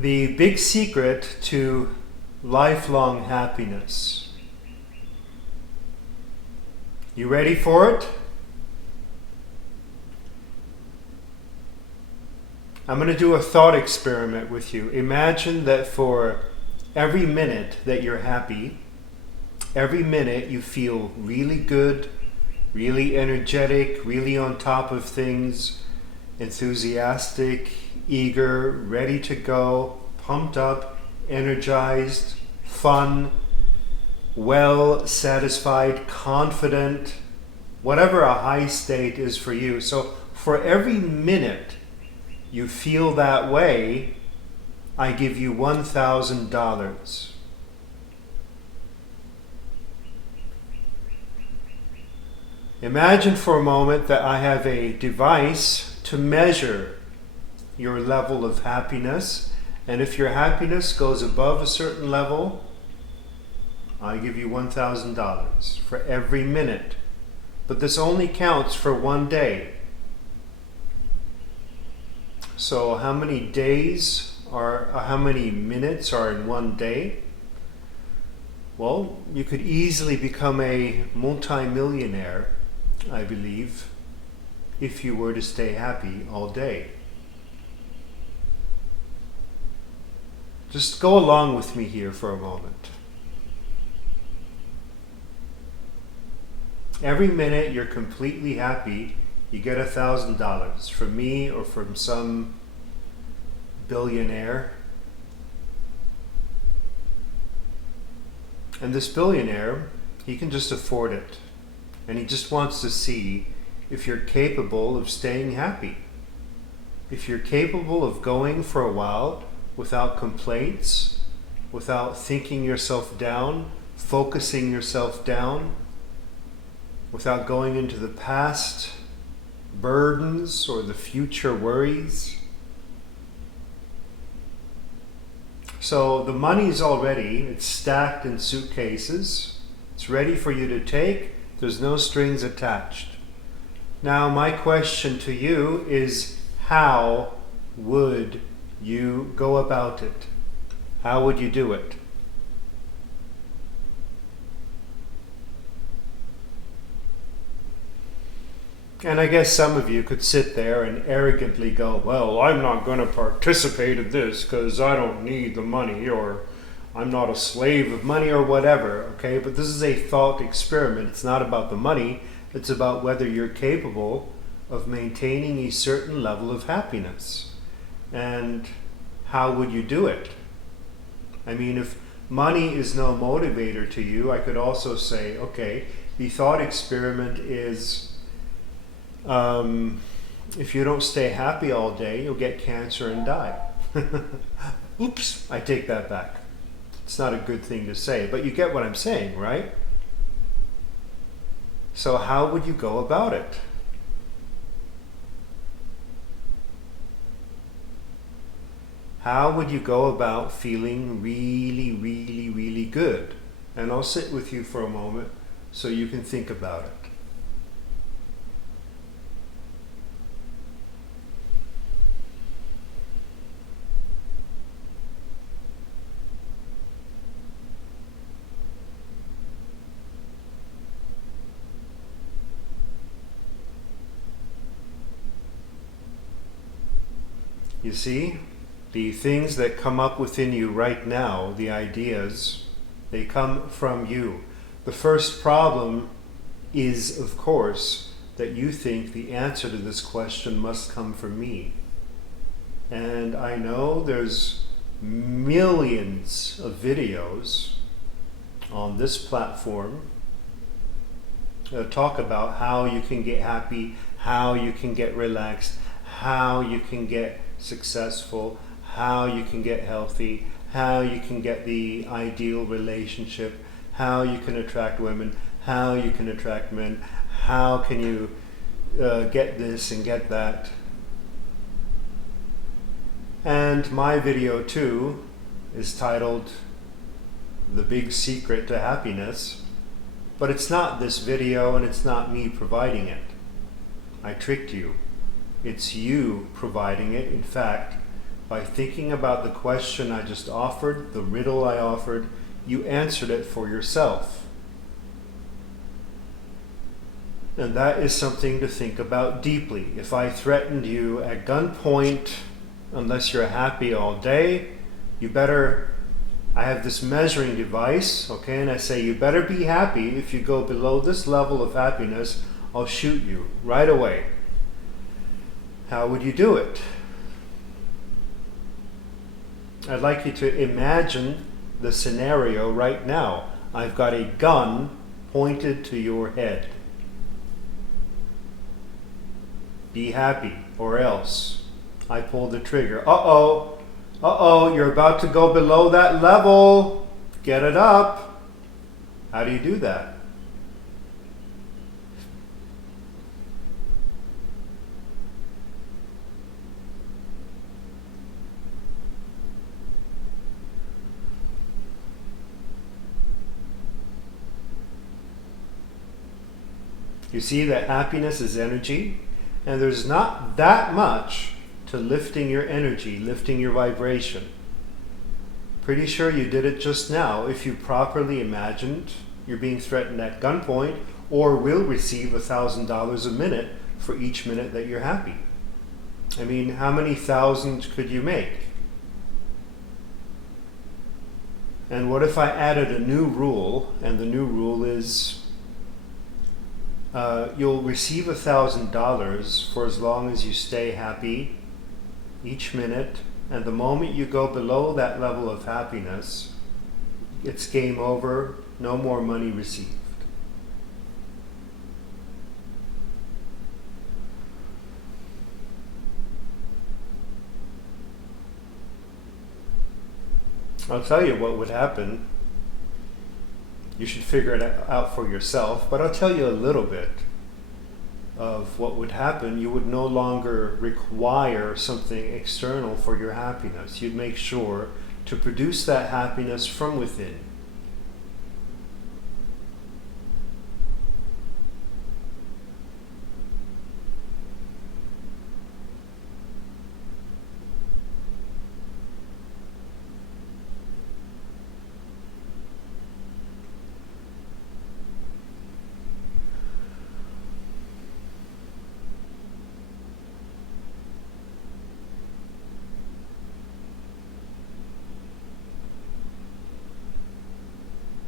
The big secret to lifelong happiness. You ready for it? I'm going to do a thought experiment with you. Imagine that for every minute that you're happy, every minute you feel really good, really energetic, really on top of things, enthusiastic, eager, ready to go, pumped up, energized, fun, well, satisfied, confident, whatever a high state is for you. So for every minute you feel that way, I give you $1,000. Imagine for a moment that I have a device to measure your level of happiness, and if your happiness goes above a certain level, I give you $1,000 for every minute. But this only counts for one day. So how many minutes are in one day? Well, you could easily become a multi-millionaire, I believe, if you were to stay happy all day. Just go along with me here for a moment. Every minute you're completely happy, you get $1,000 from me or from some billionaire. And this billionaire, he can just afford it. And he just wants to see if you're capable of staying happy. If you're capable of going for a while without complaints, without thinking yourself down, focusing yourself down, without going into the past burdens or the future worries. So the money's already, it's stacked in suitcases. It's ready for you to take. There's no strings attached. Now my question to you is, how would you go about it? How would you do it? And I guess some of you could sit there and arrogantly go, well, I'm not going to participate in this because I don't need the money, or I'm not a slave of money, or whatever, okay? But this is a thought experiment. It's not about the money. It's about whether you're capable of maintaining a certain level of happiness. And how would you do it? I mean, if money is no motivator to you, I could also say, okay, the thought experiment is, if you don't stay happy all day, you'll get cancer and die. Oops, I take that back. It's not a good thing to say, but you get what I'm saying, right? So how would you go about it? How would you go about feeling really, really, really good? And I'll sit with you for a moment so you can think about it. You see, the things that come up within you right now, the ideas, they come from you. The first problem is, of course, that you think the answer to this question must come from me. And I know there's millions of videos on this platform that talk about how you can get happy, how you can get relaxed, how you can get successful, how you can get healthy, how you can get the ideal relationship, how you can attract women, how you can attract men, how can you get this and get that. And my video too is titled The Big Secret to Happiness, but it's not this video and it's not me providing it. I tricked you. It's you providing it. In fact, By thinking about the question I just offered, the riddle I offered, you answered it for yourself. And that is something to think about deeply. If I threatened you at gunpoint, unless you're happy all day, I have this measuring device, okay, and I say, you better be happy. If you go below this level of happiness, I'll shoot you right away. How would you do it? I'd like you to imagine the scenario right now. I've got a gun pointed to your head. Be happy, or else I pull the trigger. Uh-oh, you're about to go below that level. Get it up. How do you do that? You see that happiness is energy, and there's not that much to lifting your energy, lifting your vibration. Pretty sure you did it just now if you properly imagined you're being threatened at gunpoint or will receive $1,000 a minute for each minute that you're happy. I mean, how many thousands could you make? And what if I added a new rule, and the new rule is you'll receive $1,000 for as long as you stay happy each minute, and the moment you go below that level of happiness, it's game over, no more money received. I'll tell you what would happen. You should figure it out for yourself, but I'll tell you a little bit of what would happen. You would no longer require something external for your happiness. You'd make sure to produce that happiness from within.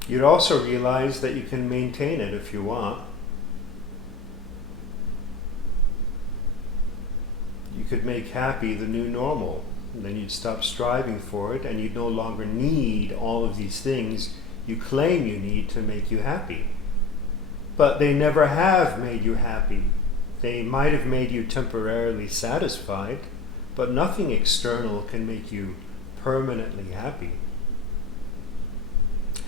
You'd also realize that you can maintain it if you want. You could make happy the new normal, and then you'd stop striving for it, and you'd no longer need all of these things you claim you need to make you happy. But they never have made you happy. They might have made you temporarily satisfied, but nothing external can make you permanently happy.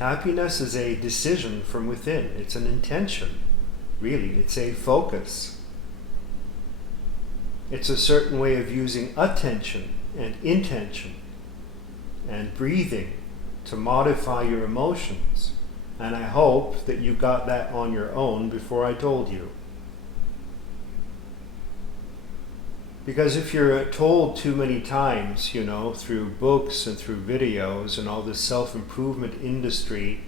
Happiness is a decision from within. It's an intention. Really, it's a focus. It's a certain way of using attention and intention and breathing to modify your emotions. And I hope that you got that on your own before I told you. Because if you're told too many times, through books and through videos and all this self-improvement industry,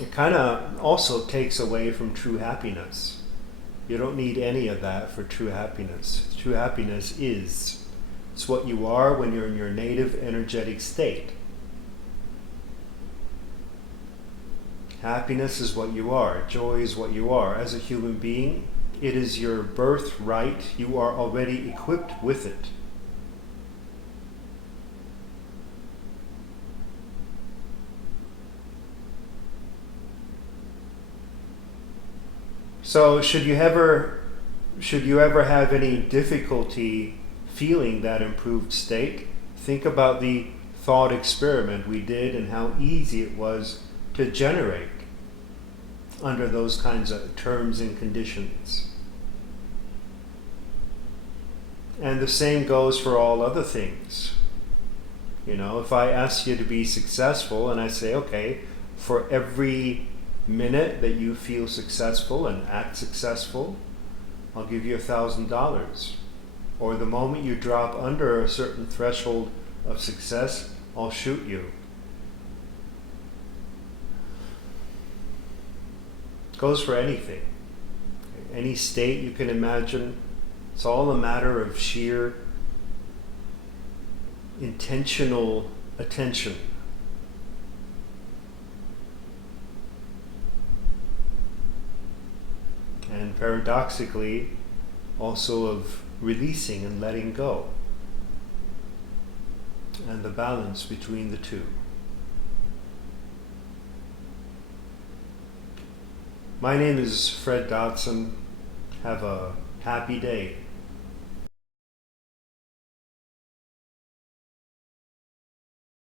it kind of also takes away from true happiness. You don't need any of that for true happiness. True happiness is. It's what you are when you're in your native energetic state. Happiness is what you are. Joy is what you are. As a human being, it is your birthright. You are already equipped with it. So should you ever have any difficulty feeling that improved state, think about the thought experiment we did and how easy it was to generate under those kinds of terms and conditions. And the same goes for all other things. If I ask you to be successful and I say, okay, for every minute that you feel successful and act successful, I'll give you $1,000. or the moment you drop under a certain threshold of success, I'll shoot you. Goes for anything. Any state you can imagine. It's all a matter of sheer intentional attention. And paradoxically, also of releasing and letting go, and the balance between the two. My name is Fred Dodson. Have a happy day.